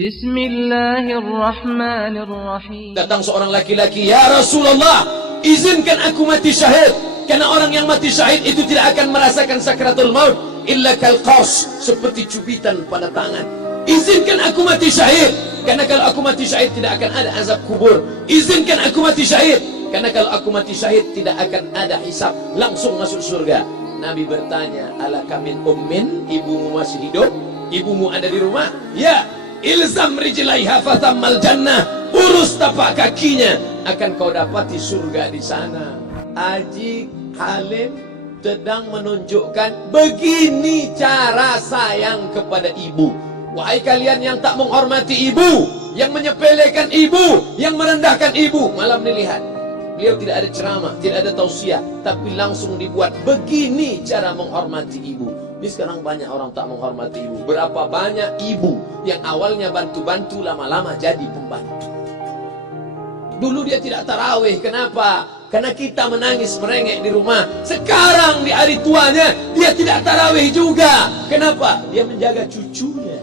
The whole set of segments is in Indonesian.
Bismillahirrahmanirrahim. Datang seorang laki-laki, "Ya Rasulullah, izinkan aku mati syahid, karena orang yang mati syahid itu tidak akan merasakan sakratul maut illa kalqas, seperti cubitan pada tangan. Izinkan aku mati syahid, karena kalau aku mati syahid tidak akan ada azab kubur. Izinkan aku mati syahid, karena kalau aku mati syahid tidak akan ada hisab, langsung masuk surga." Nabi bertanya, "Alaka min ummin, ibumu masih hidup? Ibumu ada di rumah?" "Ya." "Ilzam rijlaiha fatammal jannah." Urus tapak kakinya, akan kau dapati surga di sana. Haji Halim sedang menunjukkan begini cara sayang kepada ibu. Wahai kalian yang tak menghormati ibu, yang menyepelekan ibu, yang merendahkan ibu. Malam dilihat, beliau tidak ada ceramah, tidak ada tausiah, tapi langsung dibuat begini cara menghormati ibu. Ini sekarang banyak orang tak menghormati ibu. Berapa banyak ibu yang awalnya bantu-bantu, lama-lama jadi pembantu. Dulu dia tidak tarawih, kenapa? Karena kita menangis merengek di rumah. Sekarang di hari tuanya dia tidak tarawih juga. Kenapa? Dia menjaga cucunya.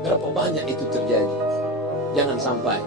Berapa banyak itu terjadi? Jangan sampai.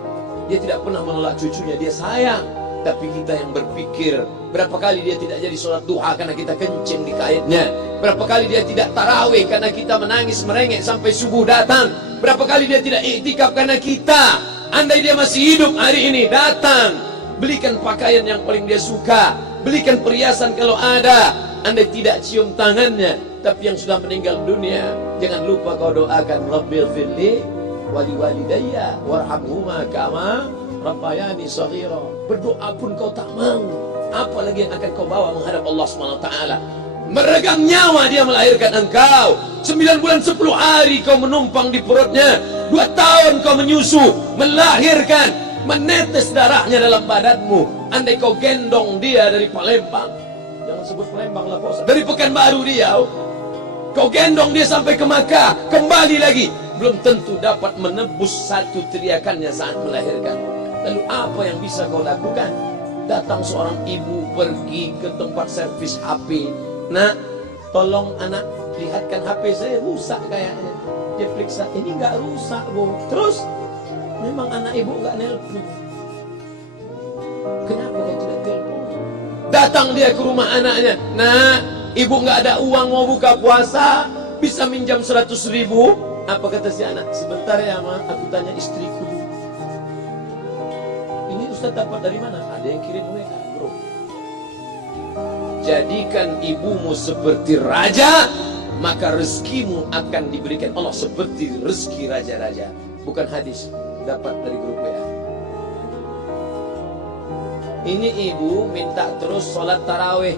Dia tidak pernah menolak cucunya, dia sayang. Tapi kita yang berpikir, berapa kali dia tidak jadi sholat duha karena kita kencing di kaitnya. Berapa kali dia tidak tarawih karena kita menangis merengek sampai subuh datang. Berapa kali dia tidak iktikaf karena kita, andai dia masih hidup hari ini, datang, belikan pakaian yang paling dia suka, belikan perhiasan kalau ada. Andai tidak cium tangannya, tapi yang sudah meninggal dunia, jangan lupa kau doakan, Rabbil firli wali walidayya warhamhuma kama rabbayani shaghira. Berdoa pun kau tak mau, apalagi yang akan kau bawa menghadap Allah SWT. Meregang nyawa dia melahirkan engkau. 9 bulan 10 hari kau menumpang di perutnya. 2 tahun kau menyusu, melahirkan, menetes darahnya dalam badanmu. Andai kau gendong dia dari Palembang, jangan sebut Palembang lah bos, dari Pekanbaru dia, kau gendong dia sampai ke Makkah, kembali lagi, belum tentu dapat menebus satu teriakannya saat melahirkan. Lalu apa yang bisa kau lakukan? Datang seorang ibu pergi ke tempat servis HP. "Nak, tolong anak lihatkan HP saya, rusak kayaknya." Dia periksa, ini nggak rusak bu. Terus, memang anak ibu nggak nelpon. Kenapa kau tidak telepon? Datang dia ke rumah anaknya. "Nak, ibu nggak ada uang mau buka puasa, bisa minjam 100.000? Apa kata si anak? "Sebentar ya ma, aku tanya istriku dulu." "Ini Ustaz dapat dari mana?" "Ada yang kirim WA bro." Jadikan ibumu seperti raja, maka rezekimu akan diberikan Allah seperti rezeki raja-raja. Bukan hadis, dapat dari grup WA. Ini ibu minta terus sholat tarawih,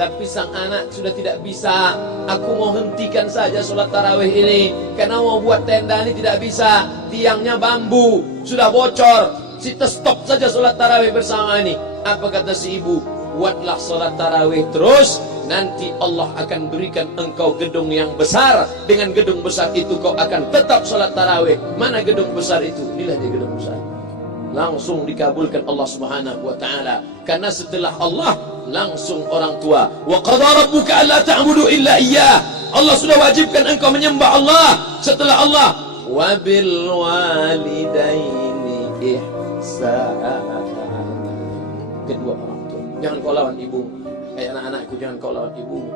tapi sang anak sudah tidak bisa. "Aku mau hentikan saja sholat tarawih ini, karena mau buat tenda ini tidak bisa. Tiangnya bambu, sudah bocor. Kita stop saja sholat tarawih bersama ini." Apa kata si ibu? "Buatlah sholat tarawih terus, nanti Allah akan berikan engkau gedung yang besar. Dengan gedung besar itu kau akan tetap sholat tarawih." Mana gedung besar itu? Inilah dia gedung besar. Langsung dikabulkan Allah Subhanahu wa taala. Karena setelah Allah langsung orang tua. "Wa qadara rabbuka alla ta'budu illa iyyah." Allah sudah wajibkan engkau menyembah Allah. Setelah Allah, "Wa bil walidaini ihsana." Kedua orang tua. Jangan kau lawan ibumu. Anak-anakku, jangan kau lawan ibumu.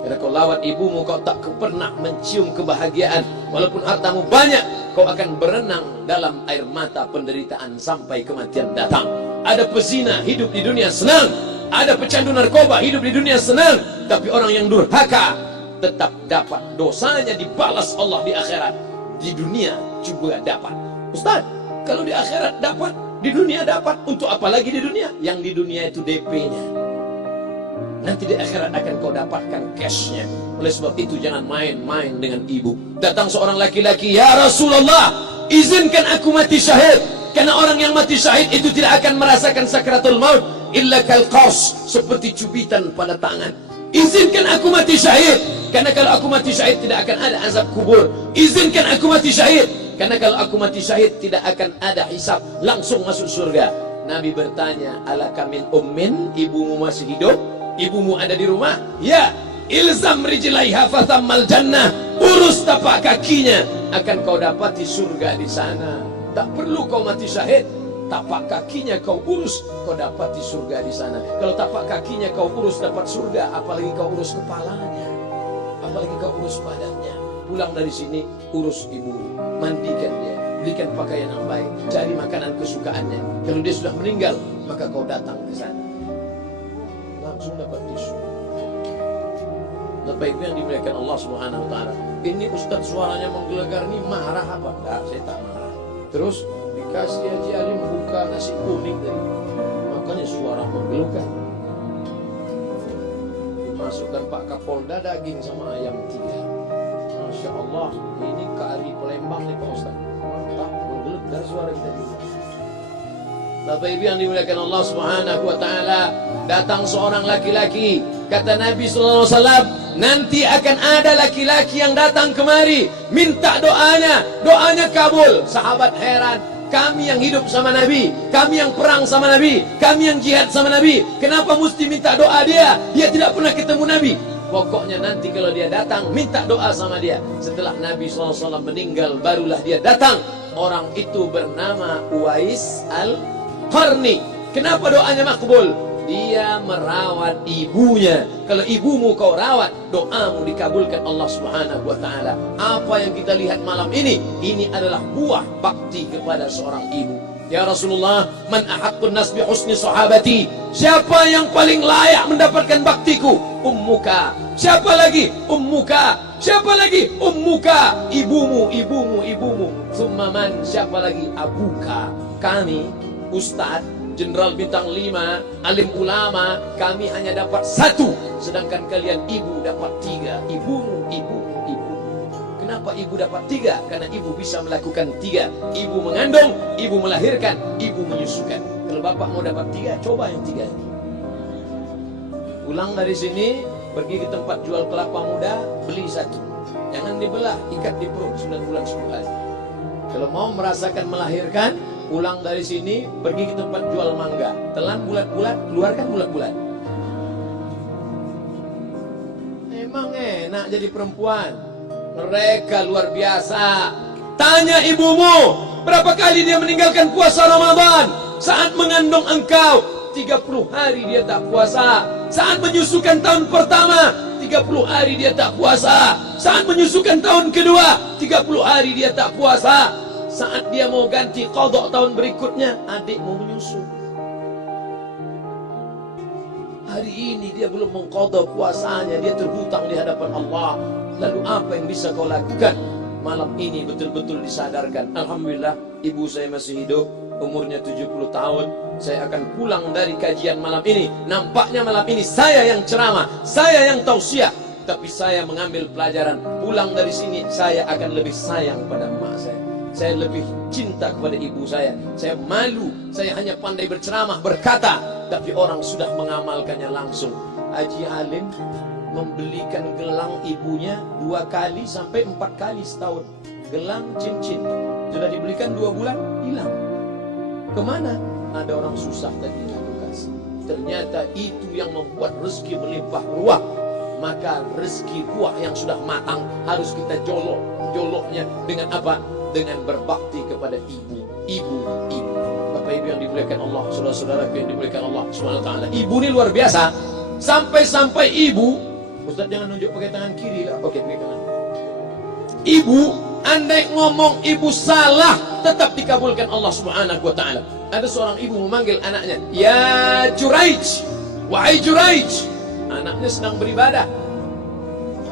Karena kau lawan ibumu, kau tak pernah mencium kebahagiaan. Walaupun hartamu banyak, kau akan berenang dalam air mata penderitaan sampai kematian datang. Ada pezina hidup di dunia senang, ada pecandu narkoba hidup di dunia senang, tapi orang yang durhaka tetap dapat dosanya dibalas Allah di akhirat. Di dunia juga dapat. Ustaz, kalau di akhirat dapat, di dunia dapat, untuk apa lagi di dunia? Yang di dunia itu DP-nya. Nanti di akhirat akan kau dapatkan cashnya. Oleh sebab itu jangan main-main dengan ibu. Datang seorang laki-laki, "Ya Rasulullah, izinkan aku mati syahid, karena orang yang mati syahid itu tidak akan merasakan sakratul maut illa kalqas, seperti cubitan pada tangan. Izinkan aku mati syahid, karena kalau aku mati syahid tidak akan ada azab kubur. Izinkan aku mati syahid, karena kalau aku mati syahid tidak akan ada hisab, langsung masuk surga." Nabi bertanya, "Alaka min ummin, ibumu masih hidup? Ibumu ada di rumah?" "Ya." ilzam rijlaiha fathammal jannah, urus tapak kakinya, akan kau dapati surga di sana. Tak perlu kau mati syahid, tapak kakinya kau urus, kau dapati surga di sana. Kalau tapak kakinya kau urus dapat surga, apalagi kau urus kepalanya, apalagi kau urus badannya. Pulang dari sini, urus ibu, mandikan dia, belikan pakaian yang baik, cari makanan kesukaannya. Kalau dia sudah meninggal, maka kau datang ke sana, langsung dapat tisu. Bapak Ibu yang dimuliakan Allah Subhanahu wa taala. Ini Ustaz suaranya menggelegar, ini marah apa? Enggak, saya tak marah. Terus dikasih Haji Alim buka nasi kuning tadi, makanya suara menggelegar. Dimasukkan Pak Kapolda daging sama ayam 3. Masya Allah, ini kari Palembang nih Pak Ustaz. Mantap, menggelegar suara kita juga. Bapak Ibu yang dimuliakan Allah Subhanahu wa taala, datang seorang laki-laki, kata Nabi sallallahu alaihi wasallam, nanti akan ada laki-laki yang datang kemari minta doanya, doanya kabul. Sahabat heran, kami yang hidup sama Nabi, kami yang perang sama Nabi, kami yang jihad sama Nabi, kenapa mesti minta doa dia? Dia tidak pernah ketemu Nabi. Pokoknya nanti kalau dia datang, minta doa sama dia. Setelah Nabi SAW meninggal, barulah dia datang. Orang itu bernama Uwais Al-Qarni. Kenapa doanya makbul? Dia merawat ibunya. Kalau ibumu kau rawat, doamu dikabulkan Allah Subhanahu wa taala. Apa yang kita lihat malam ini adalah buah bakti kepada seorang ibu. Ya Rasulullah, man ahaqqun nas bi husni sahabati? Siapa yang paling layak mendapatkan baktiku? Ummuka. Siapa lagi? Ummuka. Siapa lagi? Ummuka. Ibumu, ibumu, ibumu. Thumma man? Siapa lagi? Abuka. Kami, Ustaz, Jenderal Bintang 5, alim ulama, kami hanya dapat 1, sedangkan kalian ibu dapat 3. Ibumu, ibumu, ibu. Kenapa ibu dapat 3? Karena ibu bisa melakukan 3. Ibu mengandung, ibu melahirkan, ibu menyusukan. Kalau bapak mau dapat 3, coba yang 3. Pulang dari sini, pergi ke tempat jual kelapa muda, beli 1. Jangan dibelah, ikat di perut 9 bulan 10 hari. Kalau mau merasakan melahirkan, pulang dari sini, pergi ke tempat jual mangga. Telan bulat-bulat, keluarkan bulat-bulat. Emang enak jadi perempuan. Mereka luar biasa. Tanya ibumu, berapa kali dia meninggalkan puasa Ramadan? Saat mengandung engkau, 30 hari dia tak puasa. Saat menyusukan tahun pertama, 30 hari dia tak puasa. Saat menyusukan tahun kedua, 30 hari dia tak puasa. Saat dia mau ganti qadha tahun berikutnya, adik mau menyusu. Hari ini dia belum mengqadha puasanya, dia terhutang di hadapan Allah. Lalu apa yang bisa kau lakukan? Malam ini betul-betul disadarkan. Alhamdulillah, ibu saya masih hidup, umurnya 70 tahun. Saya akan pulang dari kajian malam ini. Nampaknya malam ini saya yang ceramah, saya yang tausiah, tapi saya mengambil pelajaran. Pulang dari sini, saya akan lebih sayang pada emak saya. Saya lebih cinta kepada ibu saya. Saya malu, saya hanya pandai berceramah, berkata, tapi orang sudah mengamalkannya langsung. Haji Alim membelikan gelang ibunya 2 kali sampai 4 kali setahun. Gelang cincin sudah dibelikan 2 bulan, hilang. Kemana? Ada orang susah tadi aku kasih. Ternyata itu yang membuat rezeki melimpah ruah. Maka rezeki buah yang sudah matang harus kita joloknya dengan apa? Dengan berbakti kepada ibu. Bapak Ibu yang dimuliakan Allah, saudara-saudara yang dimuliakan Allah Subhanahu wa taala. Ibu ini luar biasa. Sampai-sampai ibu, Ustaz jangan nunjuk pakai tangan kiri lah. Oke, pakai kanan. Ibu, andai ngomong ibu salah, tetap dikabulkan Allah Subhanahu wa taala. Ada seorang ibu memanggil anaknya, "Ya Juraij, wahai Juraij." Anaknya sedang beribadah.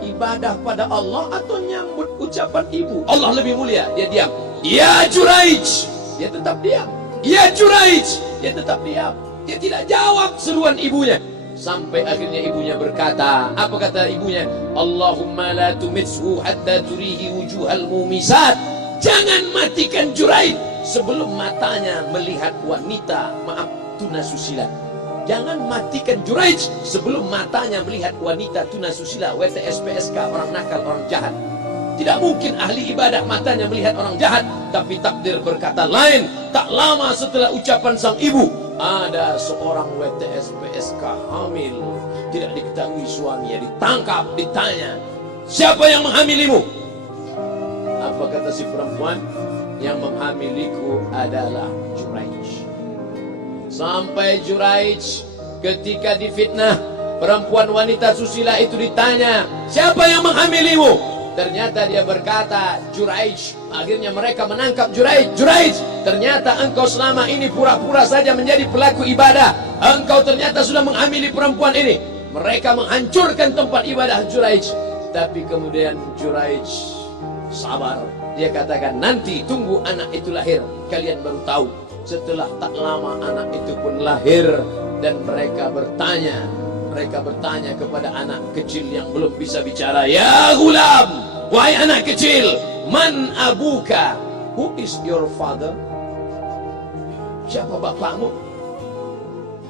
Ibadah pada Allah atau nyambut ucapan ibu? Allah lebih mulia, dia diam. "Ya Juraij," dia tetap diam. "Ya Juraij," dia tetap diam. Dia tidak jawab seruan ibunya. Sampai akhirnya ibunya berkata, apa kata ibunya? "Allahumma la tumithu hatta turihi wujuhal mumisat." Jangan matikan Juraij sebelum matanya melihat wanita, maaf, tunasusila. Jangan matikan Juraij sebelum matanya melihat wanita tunasusila, WTS, PSK, orang nakal, orang jahat. Tidak mungkin ahli ibadah matanya melihat orang jahat. Tapi takdir berkata lain. Tak lama setelah ucapan sang ibu, ada seorang WTS PSK hamil, tidak diketahui suaminya, ditangkap, ditanya, siapa yang menghamilimu? Apa kata si perempuan? Yang menghamiliku adalah Juraij. Sampai Juraij ketika difitnah, perempuan wanita susila itu ditanya, siapa yang menghamilimu? Ternyata dia berkata, Juraij. Akhirnya mereka menangkap Juraij. Juraij, ternyata engkau selama ini pura-pura saja menjadi pelaku ibadah. Engkau ternyata sudah menghamili perempuan ini. Mereka menghancurkan tempat ibadah Juraij. Tapi kemudian Juraij sabar. Dia katakan, nanti tunggu anak itu lahir, kalian baru tahu. Setelah tak lama anak itu pun lahir. Dan mereka bertanya kepada anak kecil yang belum bisa bicara, ya gulam, wahai anak kecil, man abuka? Who is your father? Siapa bapakmu?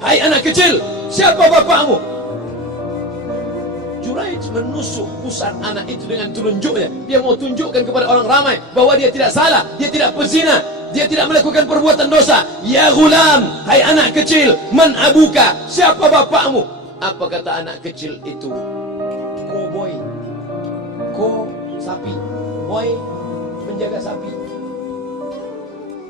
Hai anak kecil, siapa bapakmu? Juraij menusuk pusar anak itu dengan telunjuknya. Dia mau tunjukkan kepada orang ramai bahwa dia tidak salah, dia tidak berzina, dia tidak melakukan perbuatan dosa. Ya gulam, hai anak kecil, man abuka? Siapa bapakmu? Apa kata anak kecil itu? Boy, sapi, boy penjaga sapi,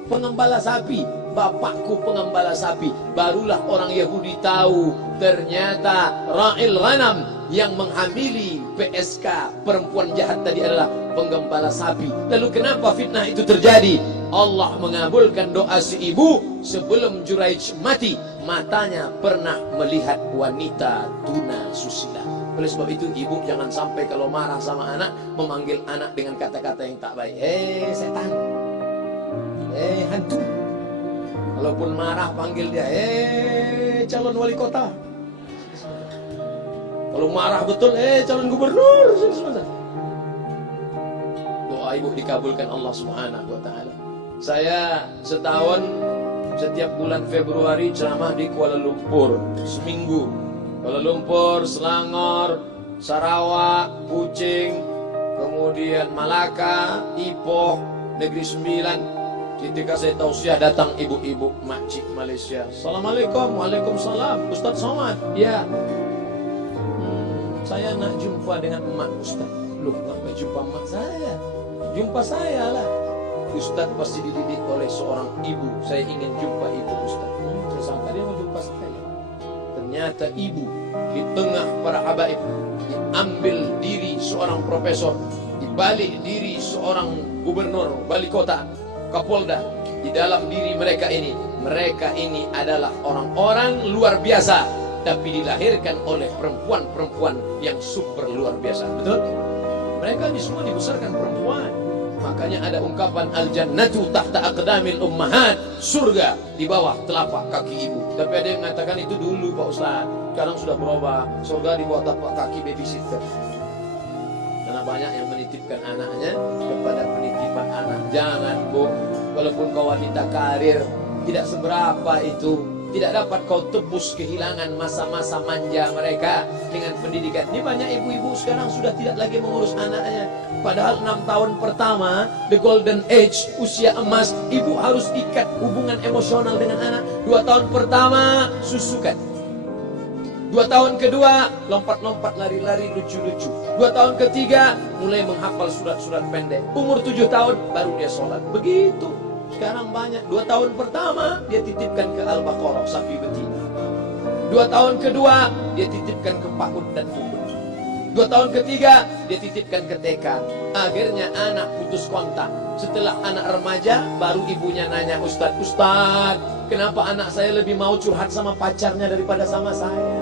pengembala sapi. Bapakku pengembala sapi. Barulah orang Yahudi tahu ternyata Ra'il Ghanam yang menghamili PSK perempuan jahat tadi adalah penggembala sapi. Lalu kenapa fitnah itu terjadi? Allah mengabulkan doa si ibu sebelum Juraij mati. Matanya pernah melihat wanita tuna susila. Oleh sebab itu ibu jangan sampai kalau marah sama anak memanggil anak dengan kata-kata yang tak baik. Setan, hantu. Kalaupun marah panggil dia, calon wali kota. Kalau marah betul, calon gubernur. Doa ibu dikabulkan Allah Subhanahu wa taala. Saya setahun setiap bulan Februari ceramah di Kuala Lumpur seminggu. Kuala Lumpur, Selangor, Sarawak, Kuching, kemudian Malaka, Ipoh, Negeri Sembilan. Ketika saya tausiah datang ibu-ibu makcik Malaysia. Assalamualaikum, waalaikumsalam. Ustaz Somad, ya. Saya nak jumpa dengan emak Ustaz. Loh, nak jumpa emak saya? Jumpa saya lah. Ustaz pasti dididik oleh seorang ibu. Saya ingin jumpa ibu Ustaz. Saya sangka dia mau jumpa saya. Ternyata ibu di tengah para habaib, diambil diri seorang profesor, dibalik diri seorang gubernur, wali kota, Kapolda. Di dalam diri mereka ini adalah orang-orang luar biasa, tapi dilahirkan oleh perempuan-perempuan yang super luar biasa. Betul? Mereka ini semua dibesarkan perempuan. Makanya ada ungkapan al-jannatu tahta aqdamil ummahat, surga di bawah telapak kaki ibu. Tapi ada yang mengatakan itu dulu Pak Ustaz, sekarang sudah berubah, surga di bawah telapak kaki babysitter. Karena banyak yang menitipkan anaknya kepada penitipan anak. Jangan Bu, walaupun kau wanita karir, tidak seberapa itu. Tidak dapat kau tebus kehilangan masa-masa manja mereka dengan pendidikan. Ini banyak ibu-ibu sekarang sudah tidak lagi mengurus anaknya. Padahal 6 tahun pertama, the golden age, usia emas, ibu harus ikat hubungan emosional dengan anak. 2 tahun pertama, susukan. 2 tahun kedua, lompat-lompat, lari-lari, lucu-lucu. 2 tahun ketiga, mulai menghafal surat-surat pendek. Umur 7 tahun, baru dia sholat. Begitu. Sekarang banyak. 2 tahun pertama, dia titipkan ke Al-Baqarah, sapi betina. 2 tahun kedua, dia titipkan ke PAUD dan UMR. 2 tahun ketiga, dia titipkan ke TK. Akhirnya anak putus kontak. Setelah anak remaja, baru ibunya nanya, Ustaz, kenapa anak saya lebih mau curhat sama pacarnya daripada sama saya?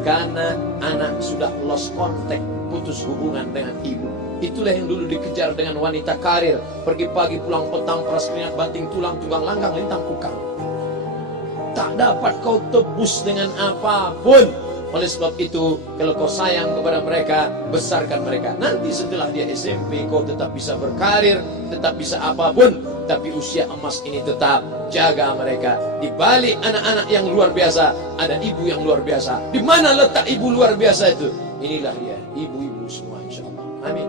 Karena anak sudah lost contact, putus hubungan dengan ibu. Itulah yang dulu dikejar dengan wanita karir. Pergi pagi pulang petang, peras keringat, banting tulang, tunggang langgang, lintang kukang. Tak dapat kau tebus dengan apapun. Oleh sebab itu, kalau kau sayang kepada mereka, besarkan mereka. Nanti setelah dia SMP, kau tetap bisa berkarir, tetap bisa apapun. Tapi usia emas ini tetap jaga mereka. Di balik anak-anak yang luar biasa, ada ibu yang luar biasa. Di mana letak ibu luar biasa itu? Inilah dia, ibu-ibu semua, insya Allah. Amin.